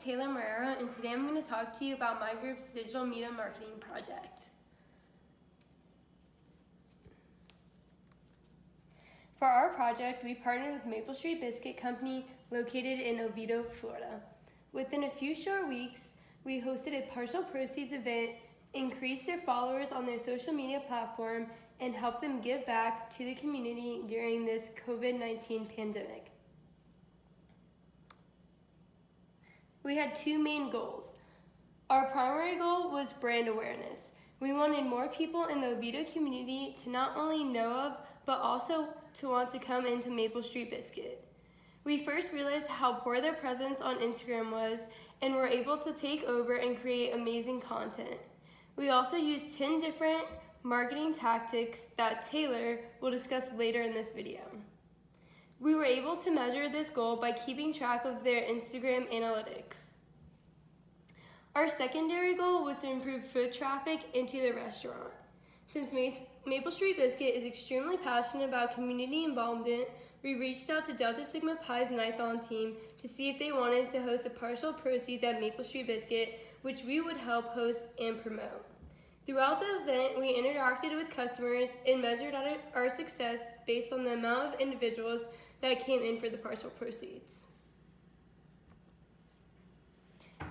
Taylor Marrero, and today I'm going to talk to you about my group's digital media marketing project. For our project, we partnered with Maple Street Biscuit Company located in Oviedo, Florida. Within a few short weeks, we hosted a partial proceeds event, increased their followers on their social media platform, and helped them give back to the community during this COVID-19 pandemic. We had two main goals. Our primary goal was brand awareness. We wanted more people in the Oviedo community to not only know of, but also to want to come into Maple Street Biscuit. We first realized how poor their presence on Instagram was and were able to take over and create amazing content. We also used 10 different marketing tactics that Taylor will discuss later in this video. We were able to measure this goal by keeping track of their Instagram analytics. Our secondary goal was to improve foot traffic into the restaurant. Since Maple Street Biscuit is extremely passionate about community involvement, we reached out to Delta Sigma Pi's Nithon team to see if they wanted to host a partial proceeds at Maple Street Biscuit, which we would help host and promote. Throughout the event, we interacted with customers and measured our success based on the amount of individuals that came in for the partial proceeds.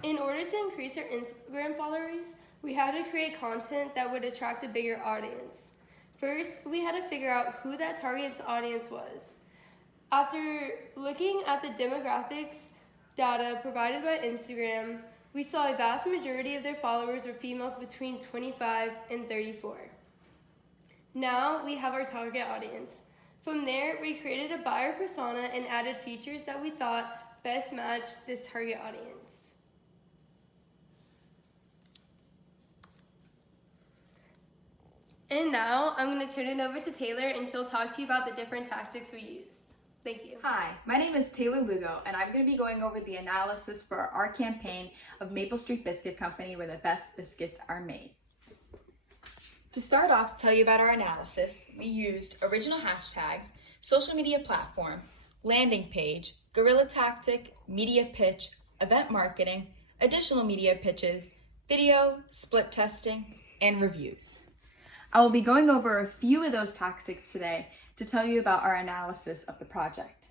In order to increase our Instagram followers, we had to create content that would attract a bigger audience. First, we had to figure out who that target audience was. After looking at the demographics data provided by Instagram, we saw a vast majority of their followers were females between 25 and 34. Now we have our target audience. From there, we created a buyer persona and added features that we thought best matched this target audience. And now I'm going to turn it over to Taylor and she'll talk to you about the different tactics we used. Thank you. Hi, my name is Taylor Lugo, and I'm going to be going over the analysis for our campaign of Maple Street Biscuit Company, where the best biscuits are made. To start off, to tell you about our analysis, we used original hashtags, social media platform, landing page, guerrilla tactic, media pitch, event marketing, additional media pitches, video, split testing, and reviews. I will be going over a few of those tactics today to tell you about our analysis of the project.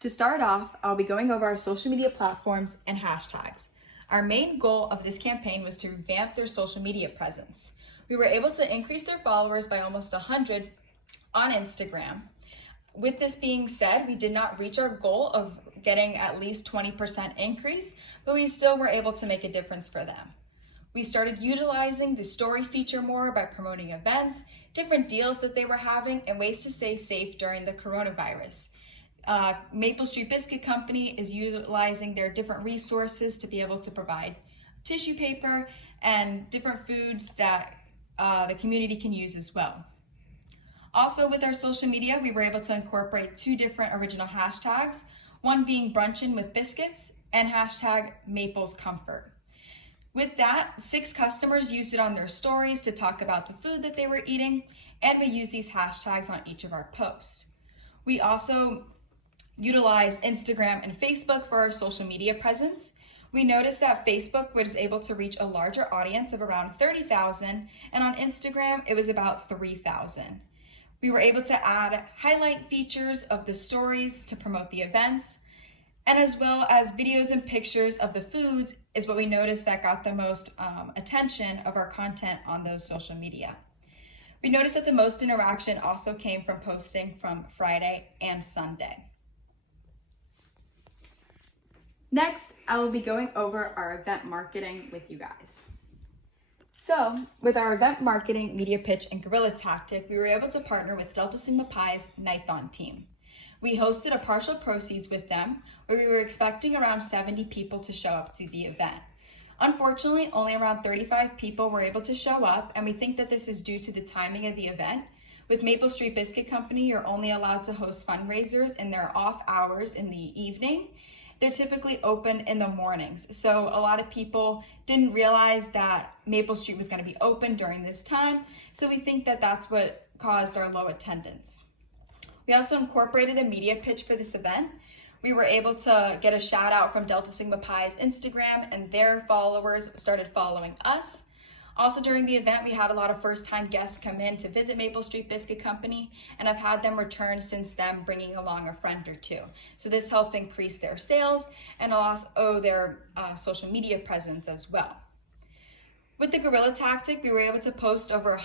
To start off, I'll be going over our social media platforms and hashtags. Our main goal of this campaign was to revamp their social media presence. We were able to increase their followers by almost 100 on Instagram. With this being said, we did not reach our goal of getting at least 20% increase, but we still were able to make a difference for them. We started utilizing the story feature more by promoting events, different deals that they were having, and ways to stay safe during the coronavirus. Maple Street Biscuit Company is utilizing their different resources to be able to provide tissue paper and different foods that the community can use as well. Also, with our social media, we were able to incorporate two different original hashtags, one being Brunchin' with Biscuits and hashtag Maple's Comfort. With that, 6 customers used it on their stories to talk about the food that they were eating, and we used these hashtags on each of our posts. We also utilized Instagram and Facebook for our social media presence. We noticed that Facebook was able to reach a larger audience of around 30,000, and on Instagram, it was about 3,000. We were able to add highlight features of the stories to promote the events, and as well as videos and pictures of the foods is what we noticed that got the most attention of our content on those social media. We noticed that the most interaction also came from posting from Friday and Sunday. Next, I will be going over our event marketing with you guys. So, with our event marketing, media pitch, and guerrilla tactic, we were able to partner with Delta Sigma Pi's Nithon team. We hosted a partial proceeds with them where we were expecting around 70 people to show up to the event. Unfortunately, only around 35 people were able to show up, and we think that this is due to the timing of the event. With Maple Street Biscuit Company, you're only allowed to host fundraisers in their off hours in the evening. They're typically open in the mornings. So a lot of people didn't realize that Maple Street was going to be open during this time. So we think that that's what caused our low attendance. We also incorporated a media pitch for this event. We were able to get a shout out from Delta Sigma Pi's Instagram, and their followers started following us. Also during the event, we had a lot of first-time guests come in to visit Maple Street Biscuit Company, and I've had them return since then, bringing along a friend or two. So this helps increase their sales and also their social media presence as well. With the guerrilla tactic, we were able to post over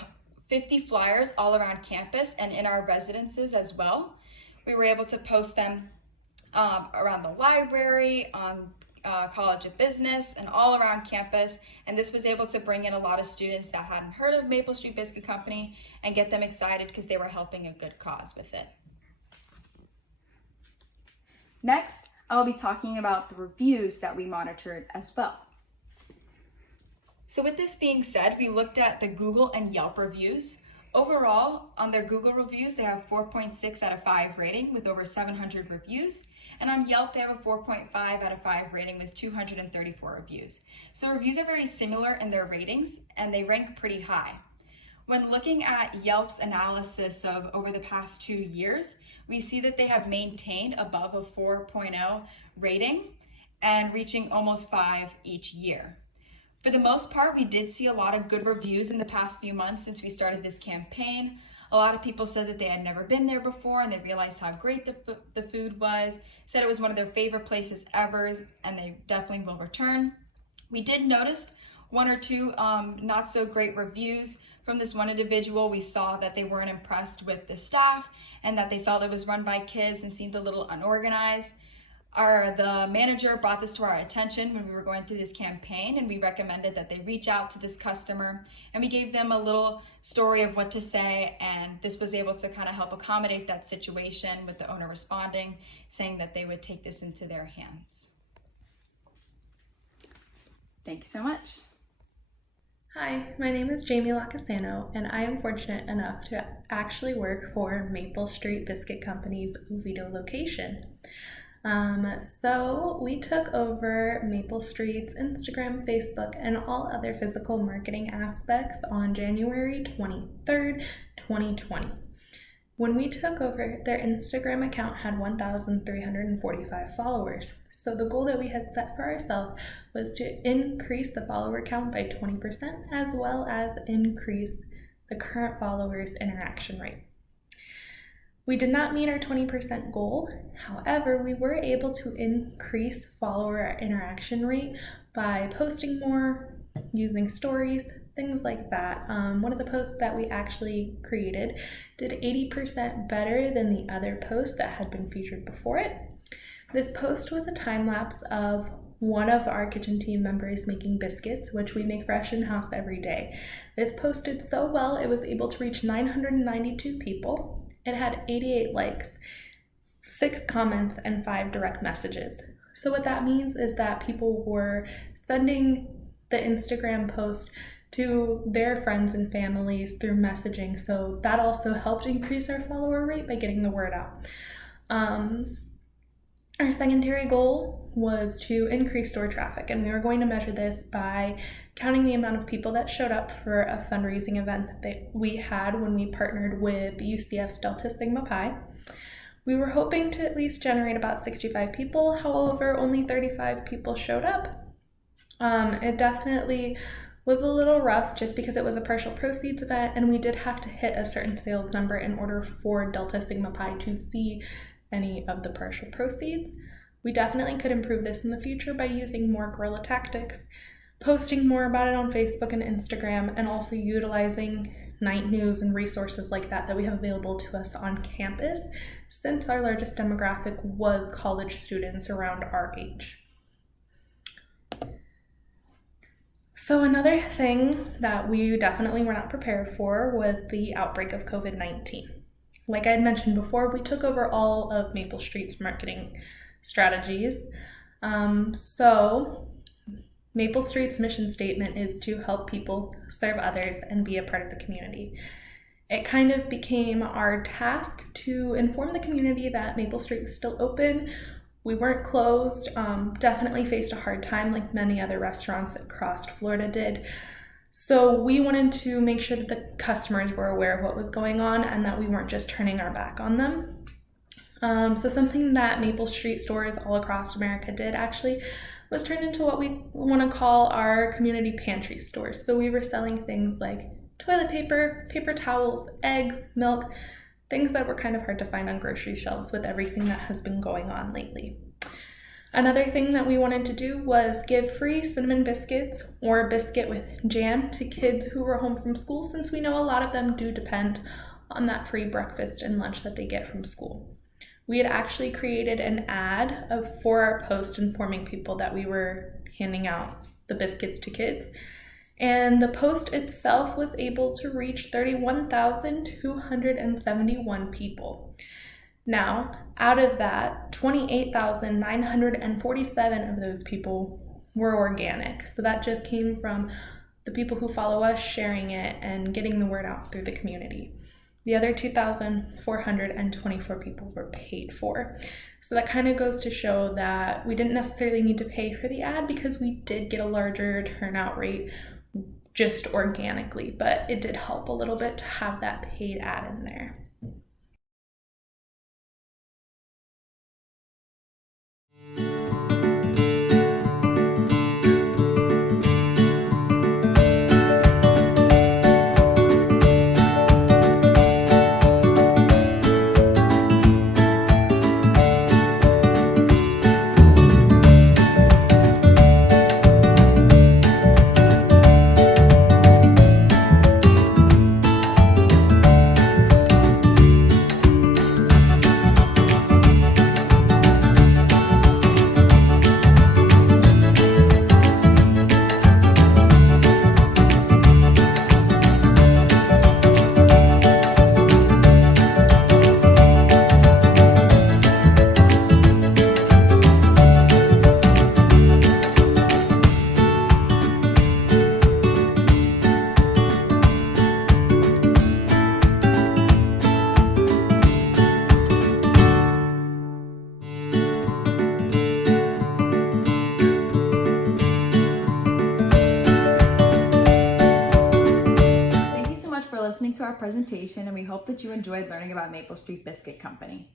50 flyers all around campus and in our residences as well. We were able to post them around the library, on College of Business, and all around campus, and this was able to bring in a lot of students that hadn't heard of Maple Street Biscuit Company and get them excited because they were helping a good cause with it. Next, I will be talking about the reviews that we monitored as well. So with this being said, we looked at the Google and Yelp reviews. Overall, on their Google reviews, they have 4.6 out of 5 rating with over 700 reviews. And on Yelp, they have a 4.5 out of 5 rating with 234 reviews. So the reviews are very similar in their ratings, and they rank pretty high. When looking at Yelp's analysis of over the past 2 years, we see that they have maintained above a 4.0 rating and reaching almost 5 each year. For the most part, we did see a lot of good reviews in the past few months since we started this campaign. A lot of people said that they had never been there before and they realized how great the food was, said it was one of their favorite places ever, and they definitely will return. We did notice 1 or 2 not so great reviews from this one individual. We saw that they weren't impressed with the staff and that they felt it was run by kids and seemed a little unorganized. The manager brought this to our attention when we were going through this campaign, and we recommended that they reach out to this customer, and we gave them a little story of what to say, and this was able to kind of help accommodate that situation with the owner responding, saying that they would take this into their hands. Thank you so much. Hi, my name is Jamie Lacasano, and I am fortunate enough to actually work for Maple Street Biscuit Company's Oviedo location. So we took over Maple Street's Instagram, Facebook, and all other physical marketing aspects on January 23rd, 2020. When we took over, their Instagram account had 1,345 followers. So the goal that we had set for ourselves was to increase the follower count by 20% as well as increase the current followers' interaction rate. We did not meet our 20% goal. However, we were able to increase follower interaction rate by posting more, using stories, things like that. One of the posts that we actually created did 80% better than the other posts that had been featured before it. This post was a time lapse of one of our kitchen team members making biscuits, which we make fresh in-house every day. This post did so well, it was able to reach 992 people. It had 88 likes, 6 comments, and 5 direct messages. So what that means is that people were sending the Instagram post to their friends and families through messaging. So that also helped increase our follower rate by getting the word out. Our secondary goal was to increase store traffic, and we were going to measure this by counting the amount of people that showed up for a fundraising event that we had when we partnered with UCF's Delta Sigma Pi. We were hoping to at least generate about 65 people, however, only 35 people showed up. It definitely was a little rough just because it was a partial proceeds event, and we did have to hit a certain sales number in order for Delta Sigma Pi to see any of the partial proceeds. We definitely could improve this in the future by using more guerrilla tactics, posting more about it on Facebook and Instagram, and also utilizing night news and resources like that we have available to us on campus, since our largest demographic was college students around our age. So another thing that we definitely were not prepared for was the outbreak of COVID-19. Like I had mentioned before, we took over all of Maple Street's marketing strategies. So Maple Street's mission statement is to help people, serve others, and be a part of the community. It kind of became our task to inform the community that Maple Street was still open. We weren't closed, definitely faced a hard time like many other restaurants across Florida did. So we wanted to make sure that the customers were aware of what was going on and that we weren't just turning our back on them. So something that Maple Street stores all across America did actually was turned into what we want to call our community pantry stores. So we were selling things like toilet paper, paper towels, eggs, milk, things that were kind of hard to find on grocery shelves with everything that has been going on lately. Another thing that we wanted to do was give free cinnamon biscuits or biscuit with jam to kids who were home from school, since we know a lot of them do depend on that free breakfast and lunch that they get from school. We had actually created an ad for our post informing people that we were handing out the biscuits to kids. And the post itself was able to reach 31,271 people. Now, out of that, 28,947 of those people were organic. So that just came from the people who follow us sharing it and getting the word out through the community. The other 2,424 people were paid for. So that kind of goes to show that we didn't necessarily need to pay for the ad because we did get a larger turnout rate just organically, but it did help a little bit to have that paid ad in there. Listening to our presentation, and we hope that you enjoyed learning about Maple Street Biscuit Company.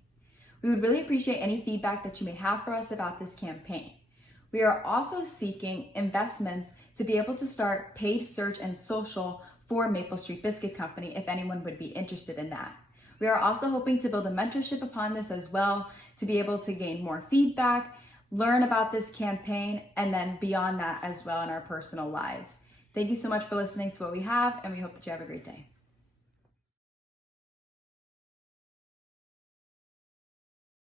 We would really appreciate any feedback that you may have for us about this campaign. We are also seeking investments to be able to start paid search and social for Maple Street Biscuit Company if anyone would be interested in that. We are also hoping to build a mentorship upon this as well, to be able to gain more feedback, learn about this campaign, and then beyond that as well in our personal lives. Thank you so much for listening to what we have, and we hope that you have a great day.